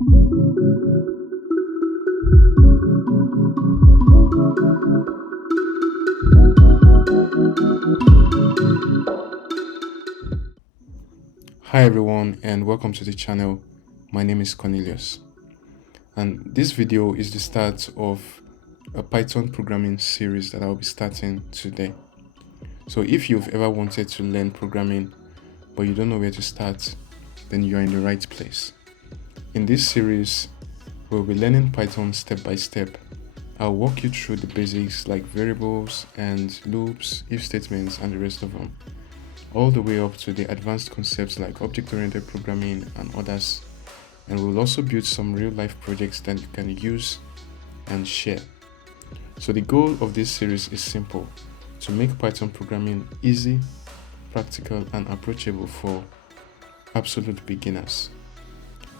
Hi everyone and welcome to the channel. My name is Cornelius and this video is the start of a Python programming series that I'll be starting today. So if you've ever wanted to learn programming but you don't know where to start, then you're in the right place. In this series, we'll be learning Python step by step. I'll walk you through the basics like variables and loops, if statements and the rest of them, all the way up to the advanced concepts like object-oriented programming and others. And we'll also build some real-life projects that you can use and share. So the goal of this series is simple: to make Python programming easy, practical, and approachable for absolute beginners.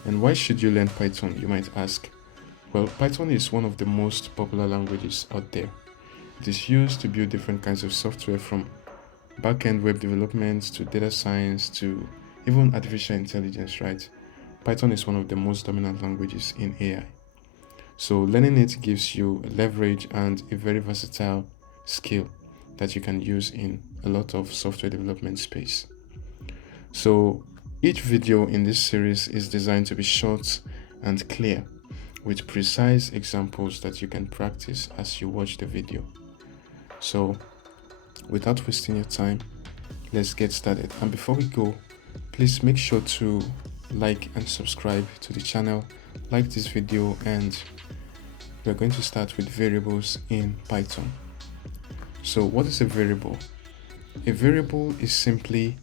And why should you learn Python, you might ask? Well, Python is one of the most popular languages out there. It is used to build different kinds of software, from back-end web development to data science to even artificial intelligence, right? Python is one of the most dominant languages in AI. So learning it gives you leverage and a very versatile skill that you can use in a lot of software development space. So each video in this series is designed to be short and clear, with precise examples that you can practice as you watch the video. So without wasting your time, let's get started. And before we go, please make sure to like and subscribe to the channel, like this video, and we're going to start with variables in Python. So what is a variable? A variable is simply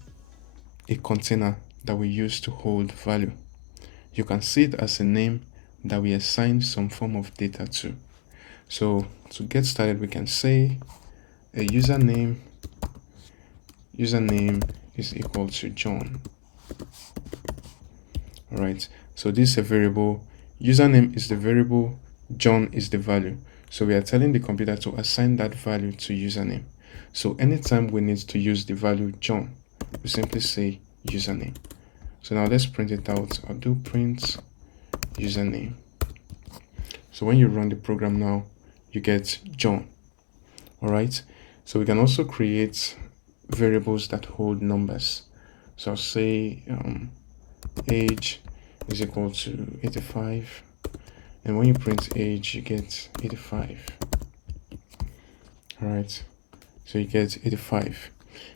a container that we use to hold value. You can see it as a name that we assign some form of data to. So to get started, we can say a username is equal to John. All right, so this is a variable. Username is the variable, John is the value. So we are telling the computer to assign that value to username. So anytime we need to use the value John, we simply say username. So now let's print it out. I'll do print username. So when you run the program now, you get John. All right, so we can also create variables that hold numbers. So I'll say age is equal to 85, and when you print age, you get 85. All right, so you get 85.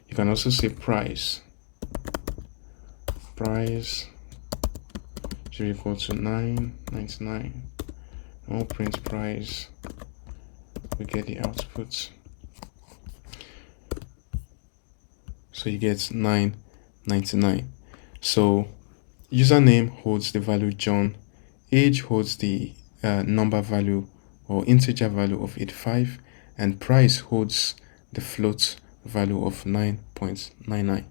You can also say price should be equal to 9.99. And we'll print price, we get the output. So you get 9.99. So username holds the value John, age holds the number value or integer value of 85, and price holds the float value of 9.99.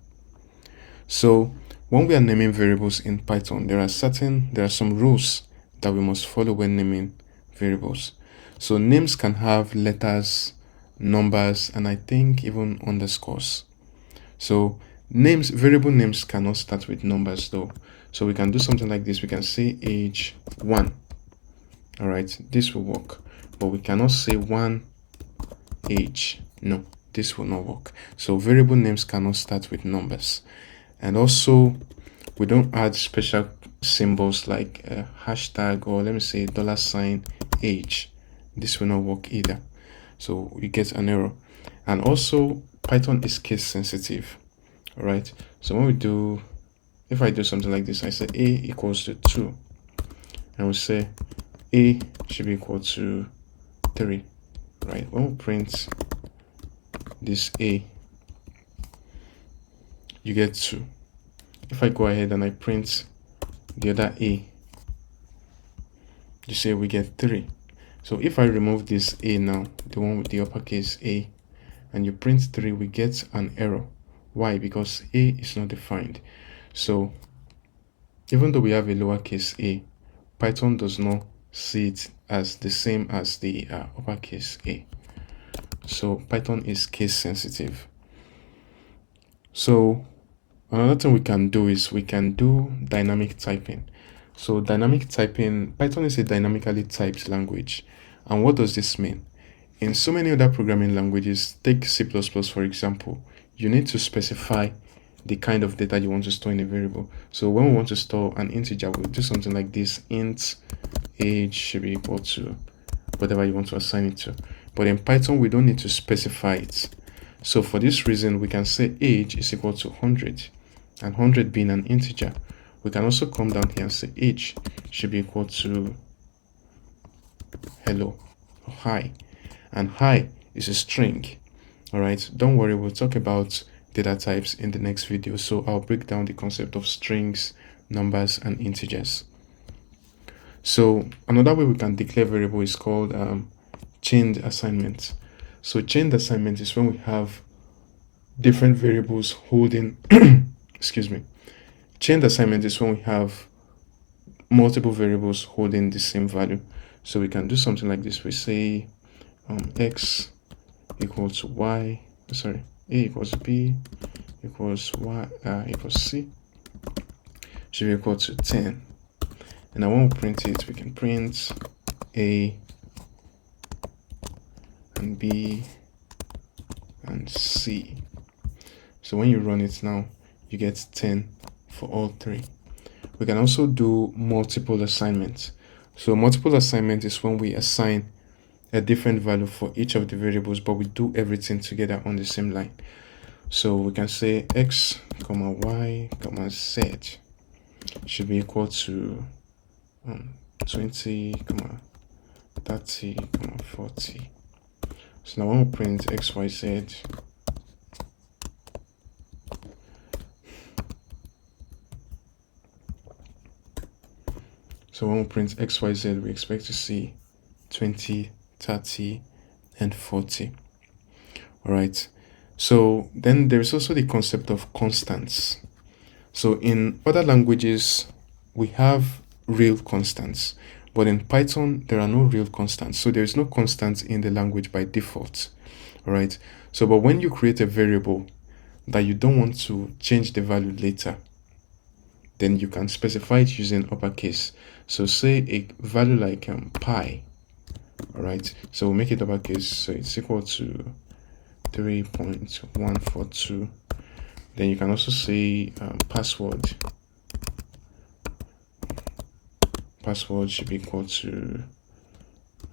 So when we are naming variables in Python, there are some rules that we must follow when naming variables. So names can have letters, numbers, and I think even underscores. So variable names cannot start with numbers though. So we can do something like this. We can say age 1. All right, this will work, but we cannot say 1 age. No, this will not work. So variable names cannot start with numbers. And also, we don't add special symbols like a hashtag, or let me say $age. This will not work either. So you get an error. And also, Python is case sensitive. All right, so if I do something like this, I say a equals to 2, and we say a should be equal to 3, right? When we print this a, you get 2. If I go ahead and I print the other a, you say we get 3. So if I remove this a now, the one with the uppercase a, and you print 3, we get an error. Why? Because a is not defined. So even though we have a lowercase a, Python does not see it as the same as the uppercase a. So Python is case sensitive. So another thing we can do is we can do dynamic typing. So dynamic typing, Python is a dynamically typed language. And what does this mean? In so many other programming languages, take C++ for example, you need to specify the kind of data you want to store in a variable. So when we want to store an integer, we'll do something like this: int age should be equal to whatever you want to assign it to. But in Python, we don't need to specify it. So for this reason, we can say age is equal to 100, and 100 being an integer. We can also come down here and say age should be equal to hello or hi, and hi is a string. All right, don't worry, we'll talk about data types in the next video. So I'll break down the concept of strings, numbers, and integers. So another way we can declare variable is called chained assignment. So chained assignment is when we have different variables holding excuse me. Chained assignment is when we have multiple variables holding the same value. So we can do something like this. We say x equals to y, sorry, a equals b equals y equals c should be equal to 10. And I want to print it. We can print a and b and c. So when you run it now, you get 10 for all three. We can also do multiple assignments. So multiple assignment is when we assign a different value for each of the variables, but we do everything together on the same line. So we can say x comma y comma z should be equal to 20 comma 30 comma 40. So now when we print xyz, so when we print xyz, we expect to see 20, 30, and 40. All right. So then there is also the concept of constants. So in other languages, we have real constants, but in Python, there are no real constants. So there is no constant in the language by default. All right. So, but when you create a variable that you don't want to change the value later, then you can specify it using uppercase. So say a value like pi. All right. So we'll make it uppercase. So it's equal to 3.142. Then you can also say password should be equal to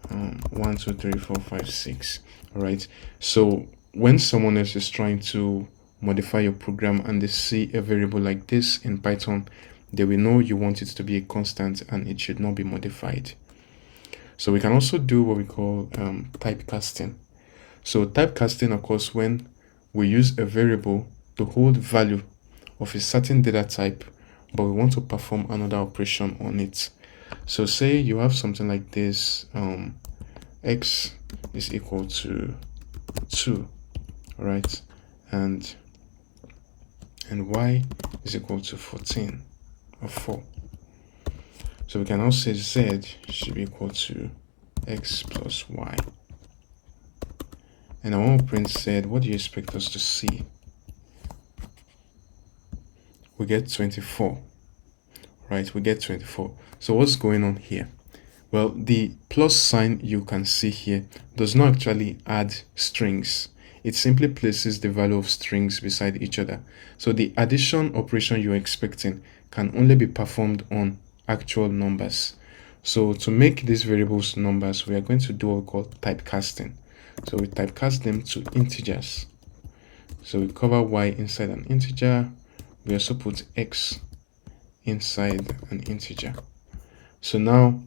1 2 3 4 5 6. All right. So when someone else is trying to modify your program and they see a variable like this in Python, they will know you want it to be a constant and it should not be modified. So we can also do what we call typecasting. So typecasting occurs when we use a variable to hold value of a certain data type, but we want to perform another operation on it. So say you have something like this, x is equal to 2, right? And y is equal to 14 or 4. So we can now say z should be equal to x plus y. And I want to print z. What do you expect us to see? We get 24, right? We get 24. So what's going on here? Well, the plus sign you can see here does not actually add strings. It simply places the value of strings beside each other. So the addition operation you're expecting can only be performed on actual numbers. So to make these variables numbers, we are going to do what we call typecasting. So we typecast them to integers. So we cover y inside an integer. We also put x inside an integer. So now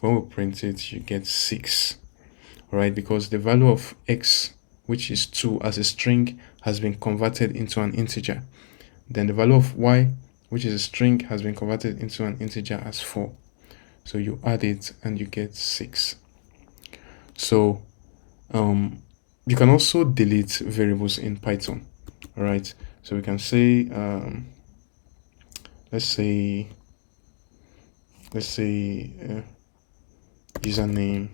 when we print it, you get 6. All right, because the value of x, which is 2 as a string, has been converted into an integer. Then the value of y, which is a string, has been converted into an integer as 4. So you add it and you get 6. So you can also delete variables in Python. All right, so we can say let's say username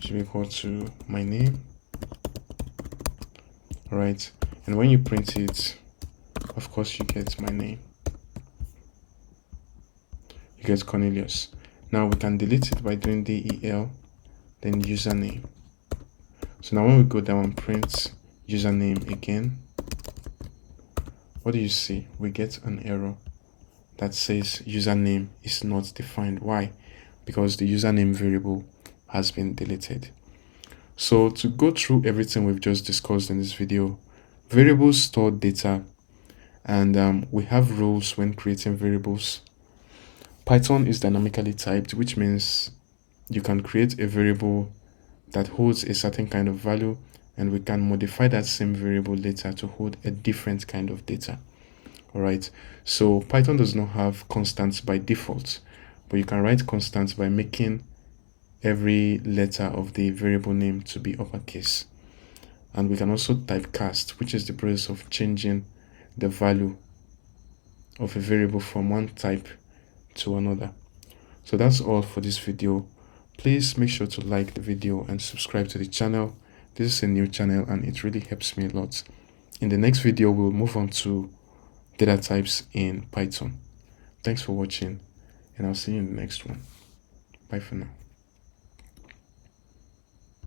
should be equal to my name. All right, and when you print it, of course you get my name. You get Cornelius. Now we can delete it by doing del, then username. So now when we go down and print username again, what do you see? We get an error that says username is not defined. Why? Because the username variable has been deleted. So to go through everything we've just discussed in this video, variables store data, and we have rules when creating variables. Python is dynamically typed, which means you can create a variable that holds a certain kind of value, and we can modify that same variable later to hold a different kind of data. All right, so Python does not have constants by default, but you can write constants by making every letter of the variable name to be uppercase. And we can also typecast, which is the process of changing the value of a variable from one type to another. So that's all for this video. Please make sure to like the video and subscribe to the channel. This is a new channel and it really helps me a lot. In the next video, we'll move on to data types in Python. Thanks for watching, and I'll see you in the next one. Bye for now.